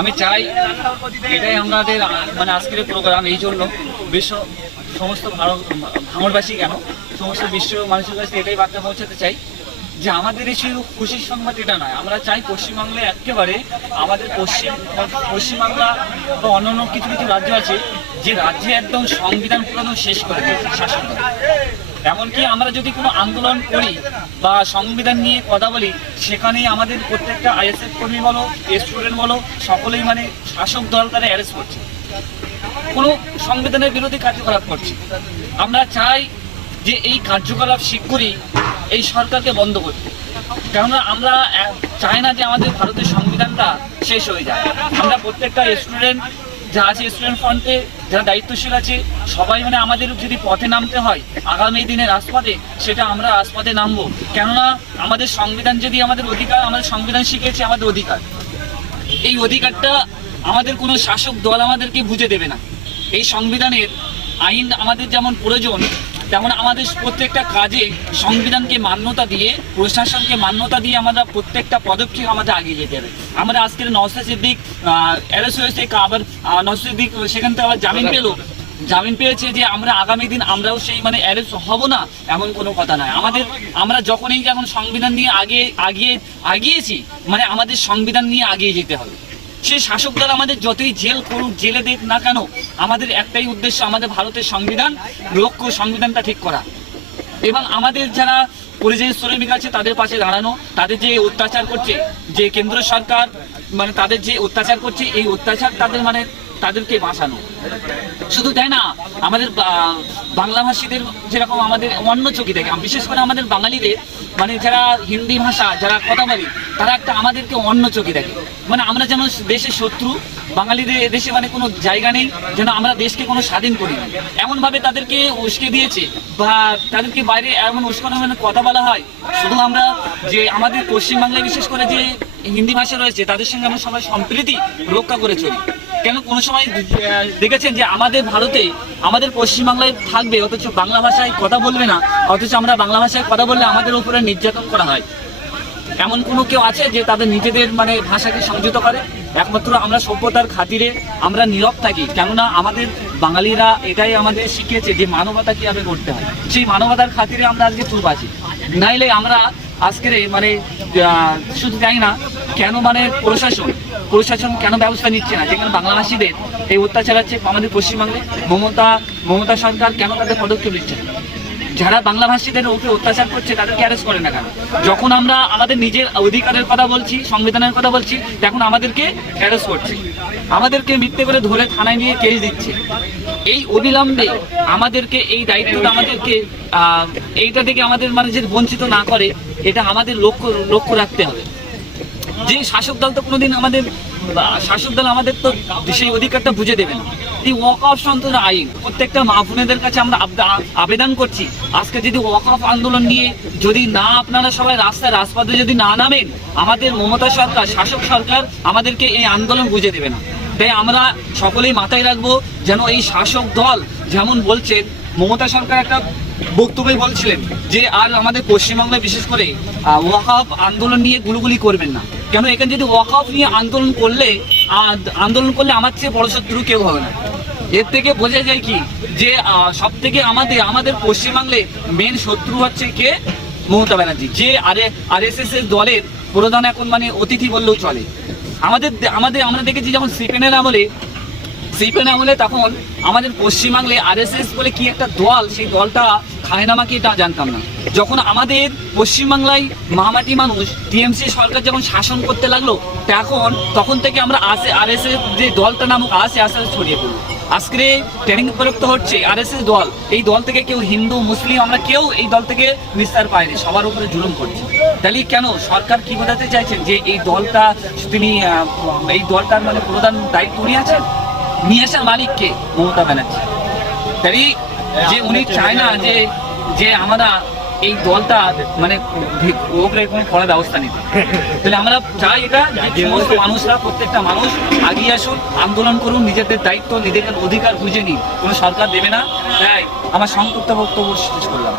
আমি চাই এটাই আমাদের মানে আজকের প্রোগ্রাম, এই জন্য বিশ্ব সমস্ত ভাঙড়বাসী কেন সমস্ত বিশ্ব মানুষের কাছে এটাই বার্তা পৌঁছাতে চাই যে আমাদের এই শুধু খুশির সংবাদ এটা নয়, আমরা চাই পশ্চিমবাংলায় একেবারে আমাদের পশ্চিমবাংলা বা অন্যান্য কিছু কিছু রাজ্য আছে যে রাজ্যে একদম সংবিধান পুরো শেষ করে দিয়েছে শাসন করে। এমনকি আমরা যদি কোনো আন্দোলন করি বা সংবিধান নিয়ে কথা বলি, সেখানেই আমাদের প্রত্যেকটা আইএসএফ কর্মী বলো, স্টুডেন্ট বলো, সকলেই মানে শাসক দল তারা অ্যারেস্ট করছে, কোনো সংবিধানের বিরোধী কার্যকলাপ করছে। আমরা চাই যে এই কার্যকলাপ শীঘ্রই এই সরকারকে বন্ধ করতে, কেননা আমরা চাই না যে আমাদের ভারতের সংবিধানটা শেষ হয়ে যায়। আমরা প্রত্যেকটা স্টুডেন্ট যা আছে, স্টুডেন্ট ফ্রন্টে যারা দায়িত্বশীল আছে, সবাই মানে আমাদের যদি পথে নামতে হয় আগামী দিনে রাজপথে, সেটা আমরা রাজপথে নামবো। কেননা আমাদের সংবিধান যদি আমাদের অধিকার, আমাদের সংবিধান শিখেছে আমাদের অধিকার, এই অধিকারটা আমাদের কোনো শাসক দল আমাদেরকে বুঝে দেবে না। এই সংবিধানের আইন আমাদের যেমন প্রয়োজন, তেমন আমাদের প্রত্যেকটা কাজে সংবিধানকে মান্যতা দিয়ে, প্রশাসনকে মান্যতা দিয়ে আমরা প্রত্যেকটা পদক্ষেপ আমাদের আগিয়ে যেতে হবে। আমরা আজকের নওশাদ সিদ্দিক অ্যারেস্ট হয়েছে, আবার নওশাদ সিদ্দিক সেখান থেকে আবার জামিন পেয়েছে, যে আমরা আগামী দিন আমরাও সেই মানে অ্যারেস্ট হব না এমন কোনো কথা নয়। আমরা যখনই যেমন সংবিধান নিয়ে আগিয়েছি, মানে আমাদের সংবিধান নিয়ে আগিয়ে যেতে হবে। সেই শাসক দল আমাদের যতই জেল করুক, জেলে দেখ না কেন, আমাদের একটাই উদ্দেশ্য, আমাদের ভারতের সংবিধান লক্ষ্য, সংবিধানটা ঠিক করা এবং আমাদের যারা পরিযায়ী শ্রমিক আছে তাদের পাশে দাঁড়ানো। তাদের যে অত্যাচার করছে, যে কেন্দ্র সরকার মানে তাদের যে অত্যাচার করছে, এই অত্যাচার তাদেরকে বাঁচানো। শুধু তাই না, আমাদের বাংলাভাষীদের যেরকম আমাদের অন্য চোখে দেখে, বিশেষ করে আমাদের বাঙালিদের মানে যারা হিন্দি ভাষা যারা কথা বলে, তারা একটা আমাদেরকে অন্য চোখে দেখে। মানে আমরা যেন দেশের শত্রু, বাঙালিদের দেশে মানে কোনো জায়গা নেই, যেন আমরা দেশকে কোনো স্বাধীন করি না, এমনভাবে তাদেরকে উস্কে দিয়েছে বা তাদেরকে বাইরে এমন উস্কানো মানে কথা বলা হয়। শুধু আমরা যে আমাদের পশ্চিমবাংলায় বিশেষ করে যে হিন্দি ভাষা রয়েছে, তাদের সঙ্গে আমরা সবাই সম্প্রীতি রক্ষা করে চলি। কেন কোনো সময় দেখেছেন যে আমাদের ভারতে, আমাদের পশ্চিমবাংলায় থাকবে অথচ বাংলা ভাষায় কথা বলবে না, অথচ আমরা বাংলা ভাষায় কথা বললে আমাদের উপরে নির্যাতন করা হয়। এমন কোনো কেউ আছে যে তাদের নিজেদের মানে ভাষাকে সংযত করে? একমাত্র আমরা সভ্যতার খাতিরে আমরা নীরব থাকি, কেননা আমাদের বাঙালিরা এটাই আমাদের শিখিয়েছে যে মানবতা কীভাবে করতে হয়। সেই মানবতার খাতিরে আমরা আজকে চুপ আছি, নাইলে আমরা আজকের মানে শুধু জানি না কেন মানে প্রশাসন কেন ব্যবস্থা নিচ্ছে না, যেখানে বাংলাভাষীদের এই অত্যাচার আছে আমাদের পশ্চিমবঙ্গে। মমতা সরকার কেন তাদের পদক্ষেপ নিচ্ছে? যারা বাংলাভাষীদের উপরে অত্যাচার করছে তাদেরকে অ্যারেস্ট করে না কেন? যখন আমরা আমাদের নিজের অধিকারের কথা বলছি, সংবিধানের কথা বলছি, তখন আমাদেরকে অ্যারেস্ট করছে, আমাদেরকে মিথ্যে করে ধরে থানায় নিয়ে কেস দিচ্ছে। এই অবিলম্বে আমাদেরকে এই দায়িত্বটা আমাদেরকে এইটা থেকে আমাদের মানে যে বঞ্চিত না করে, এটা আমাদের লক্ষ্য রাখতে হবে। যে শাসক দল তো কোনোদিন আমাদের তো সেই অধিকারটা বুঝে দেবে না। এই ওয়াকফ সংশোধন আইন প্রত্যেকটা মা বোনেদের কাছে আমরা আবেদন করছি, আজকে যদি ওয়াকফ আন্দোলন নিয়ে যদি না আপনারা সবাই রাজপথে যদি না নামেন, আমাদের মমতা সরকার, শাসক সরকার আমাদেরকে এই আন্দোলন বুঝে দেবে না। তাই আমরা সকলেই মাথায় রাখবো, যেন এই শাসক দল যেমন বলছেন, মমতা সরকার একটা বক্তব্যে বলছিলেন যে আর আমাদের পশ্চিমবাংলায় বিশেষ করে ওয়াকফ আন্দোলন নিয়ে গুলগুলি করবেন না। কেন এখানে যদি ওয়াকফ নিয়ে আন্দোলন করলে আমার চেয়ে বড় শত্রু কেউ হবে না। এর থেকে বোঝা যায় কি যে সব থেকে আমাদের পশ্চিমবাংলায় মেন শত্রু হচ্ছে কে? মমতা ব্যানার্জি, যে RSS এর দলের প্রধান এখন মানে অতিথি বললেও চলে। আমরা দেখেছি যেমন সিপিএনের আমলে তখন আমাদের পশ্চিমবাংলায় RSS বলে কি একটা দল, সেই দলটা খায় না কি এটা জানতাম না। যখন আমাদের পশ্চিমবাংলায় মামাটি মানুষ টিএমসি সরকার যখন শাসন করতে লাগলো, তখন থেকে আমরা RSS যে দলটা নামক আস্তে ছড়িয়ে পড়লো। আজকে ট্রেনিং প্রযুক্ত হচ্ছে RSS দল, এই দল থেকে কেউ হিন্দু মুসলিম আমরা কেউ এই দল থেকে নিস্তার পায়নি, সবার উপরে জুলুম করছে। তাহলে কেন সরকার কি বোঝাতে চাইছেন যে এই দলটার মানে প্রধান দায়িত্ব নিয়ে আসার মালিক কে? মমতা ব্যানার্জি। তাই যে উনি চায় না যে আমরা এই দলটা মানে ওপরে কোনো কড়া ব্যবস্থা নিতে। তাহলে আমরা চাই এটা সমস্ত মানুষরা, প্রত্যেকটা মানুষ আগিয়ে আসুন, আন্দোলন করুন, নিজেদের দায়িত্ব নিজেদের অধিকার বুঝে নিন, কোনো সরকার দেবে না। তাই আমার সংক্ষিপ্ত বক্তব্য শেষ করলাম।